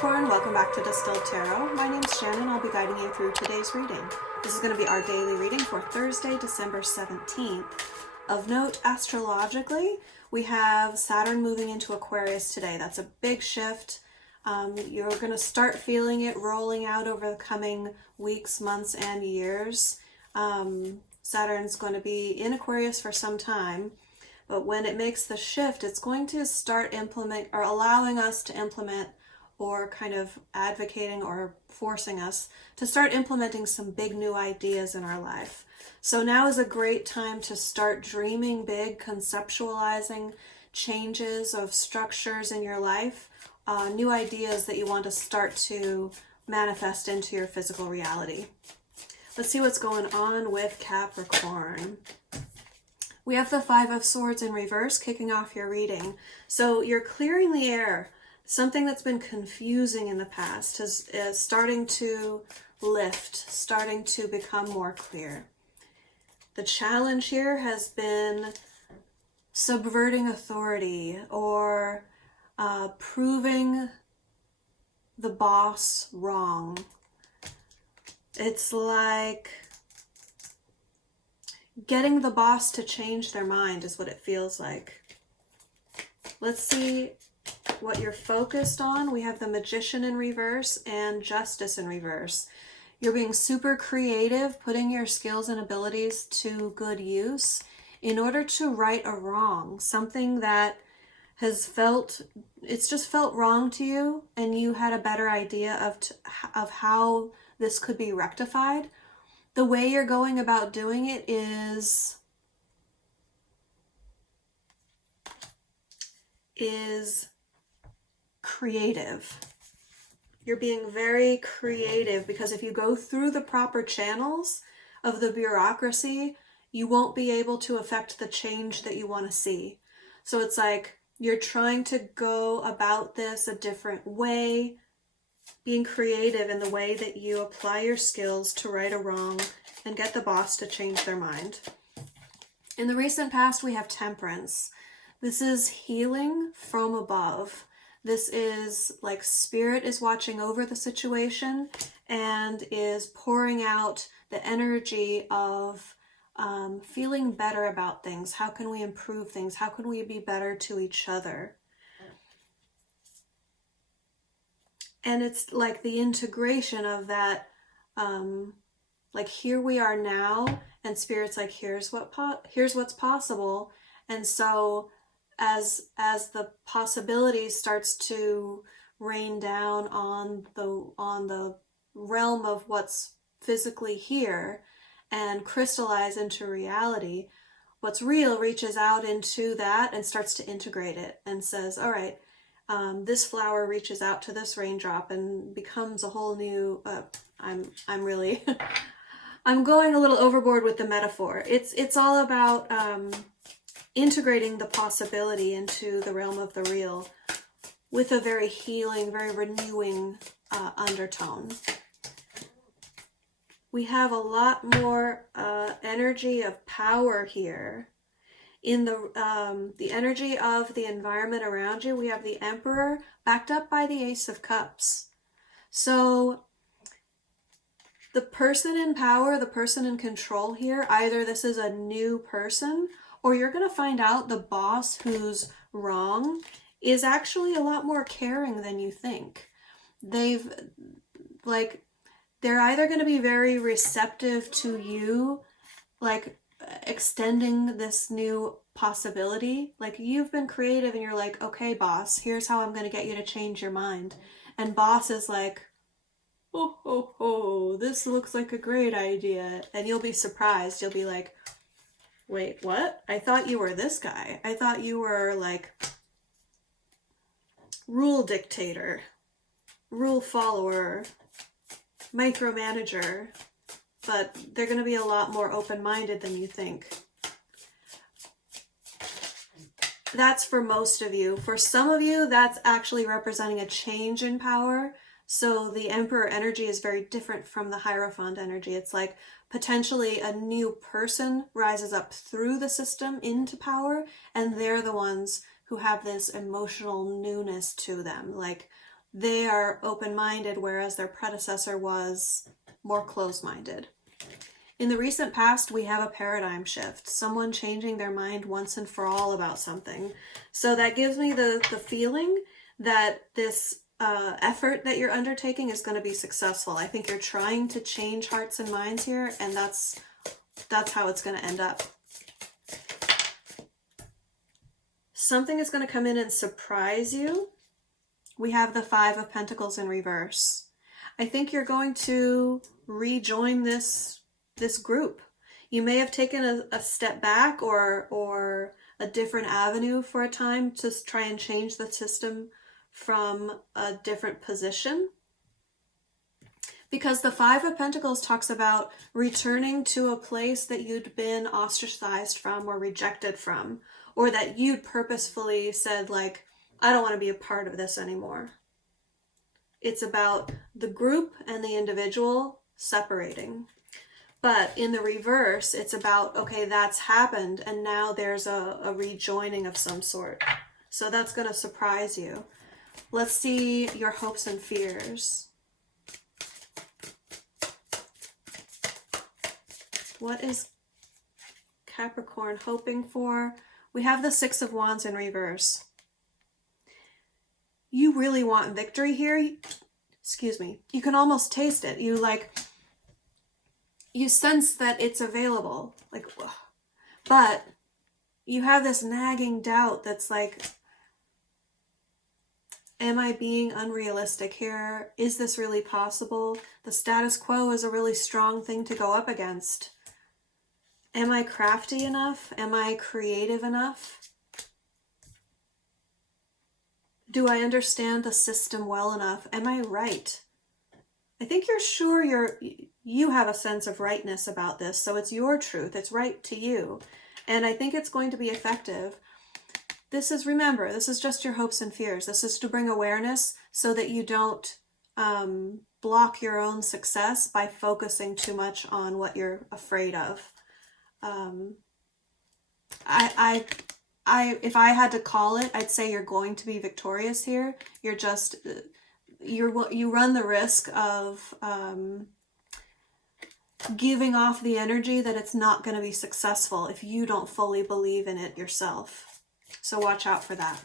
Capricorn, welcome back to Distilled Tarot. My name's Shannon. I'll be guiding you through today's reading. This is going to be our daily reading for Thursday, December 17th. Of note, astrologically, we have Saturn moving into Aquarius today. That's a big shift. You're going to start feeling it rolling out over the coming weeks, months, and years. Saturn's going to be in Aquarius for some time, but when it makes the shift, it's going to start allowing us to implement, or kind of advocating or forcing us to start implementing some big new ideas in our life. So now is a great time to start dreaming big, conceptualizing changes of structures in your life, new ideas that you want to start to manifest into your physical reality. Let's see what's going on with Capricorn. We have the Five of Swords in reverse kicking off your reading. So you're clearing the air. Something that's been confusing in the past is starting to lift, starting to become more clear. The challenge here has been subverting authority or proving the boss wrong. It's like getting the boss to change their mind is what it feels like. Let's see what you're focused on. We have the Magician in reverse and Justice in reverse. You're being super creative, putting your skills and abilities to good use in order to right a wrong, something that it's just felt wrong to you, and you had a better idea of how this could be rectified. The way you're going about doing it is creative. You're being very creative, because if you go through the proper channels of the bureaucracy, you won't be able to affect the change that you want to see. So it's like you're trying to go about this a different way, being creative in the way that you apply your skills to right a wrong and get the boss to change their mind. In the recent past, we have Temperance. This is healing from above. This is like Spirit is watching over the situation and is pouring out the energy of feeling better about things. How can we improve things? How can we be better to each other? And it's like the integration of that, like here we are now, and Spirit's like, here's what's possible. And so as the possibility starts to rain down on the realm of what's physically here and crystallize into reality, what's real reaches out into that and starts to integrate it and says, all right, this flower reaches out to this raindrop and becomes a whole new, I'm really, I'm going a little overboard with the metaphor. It's all about integrating the possibility into the realm of the real with a very healing, very renewing undertone. We have a lot more energy of power here. In the energy of the environment around you, we have the Emperor backed up by the Ace of Cups. So the person in power, the person in control here, either this is a new person, or you're going to find out the boss who's wrong is actually a lot more caring than you think. They're either going to be very receptive to you, like extending this new possibility. Like you've been creative and you're like, okay, boss, here's how I'm going to get you to change your mind. And boss is like, oh, this looks like a great idea. And you'll be surprised. You'll be like, wait, what? I thought you were this guy. I thought you were like rule dictator, rule follower, micromanager. But they're going to be a lot more open-minded than you think. That's for most of you. For some of you, that's actually representing a change in power. So the Emperor energy is very different from the Hierophant energy. It's like potentially a new person rises up through the system into power, and they're the ones who have this emotional newness to them. Like they are open-minded, whereas their predecessor was more closed-minded. In the recent past, we have a paradigm shift, someone changing their mind once and for all about something. So that gives me the feeling that this effort that you're undertaking is going to be successful. I think you're trying to change hearts and minds here, and that's how it's going to end up. Something is going to come in and surprise you. We have the Five of Pentacles in reverse. I think you're going to rejoin this group. You may have taken a step back or a different avenue for a time to try and change the system from a different position. Because the Five of Pentacles talks about returning to a place that you'd been ostracized from or rejected from, or that you'd purposefully said, like, I don't want to be a part of this anymore. It's about the group and the individual separating. But in the reverse, it's about, okay, that's happened, and now there's a rejoining of some sort. So that's going to surprise you. Let's see your hopes and fears. What is Capricorn hoping for? We have the Six of Wands in reverse. You really want victory here. Excuse me. You can almost taste it. You sense that it's available. Like, but you have this nagging doubt that's like, am I being unrealistic here? Is this really possible? The status quo is a really strong thing to go up against. Am I crafty enough? Am I creative enough? Do I understand the system well enough? Am I right? I think you're sure you have a sense of rightness about this, so it's your truth. It's right to you. And I think it's going to be effective. Remember, this is just your hopes and fears. This is to bring awareness so that you don't block your own success by focusing too much on what you're afraid of. If I had to call it, I'd say you're going to be victorious here. You run the risk of giving off the energy that it's not going to be successful if you don't fully believe in it yourself. So watch out for that.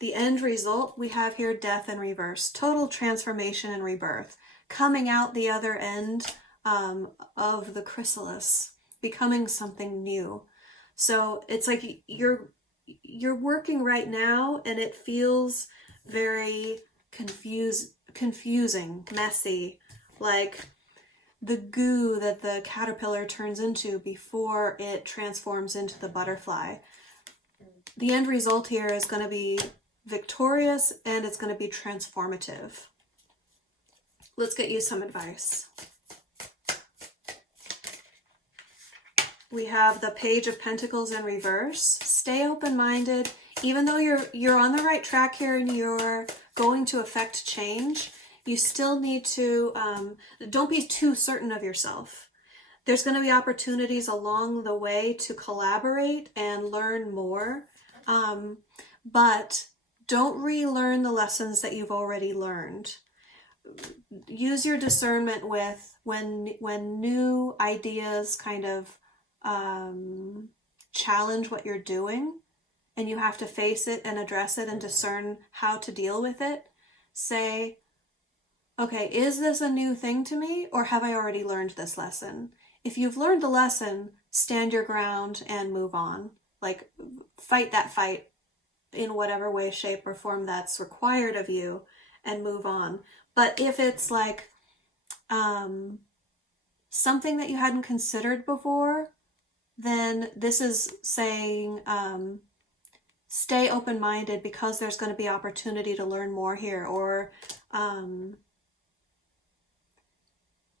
The end result, we have here death in reverse, total transformation and rebirth, coming out the other end of the chrysalis, becoming something new. So it's like you're working right now, and it feels very confusing, messy, like the goo that the caterpillar turns into before it transforms into the butterfly. The end result here is going to be victorious, and it's going to be transformative. Let's get you some advice. We have the Page of Pentacles in reverse. Stay open-minded. Even though you're on the right track here and you're going to affect change, you still need to, don't be too certain of yourself. There's going to be opportunities along the way to collaborate and learn more, but don't relearn the lessons that you've already learned. Use your discernment with when new ideas kind of challenge what you're doing, and you have to face it and address it and discern how to deal with it. Say, okay, is this a new thing to me, or have I already learned this lesson? If you've learned the lesson, stand your ground and move on. Like, fight that fight in whatever way, shape, or form that's required of you, and move on. But if it's like something that you hadn't considered before, then this is saying stay open-minded, because there's going to be opportunity to learn more here. Or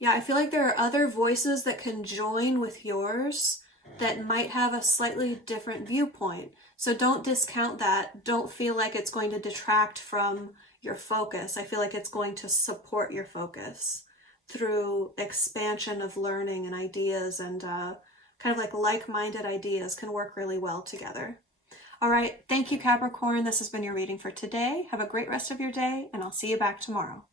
yeah, I feel like there are other voices that can join with yours that might have a slightly different viewpoint. So don't discount that. Don't feel like it's going to detract from your focus. I feel like it's going to support your focus through expansion of learning and ideas, and kind of like-minded ideas can work really well together. All right, thank you, Capricorn. This has been your reading for today. Have a great rest of your day, and I'll see you back tomorrow.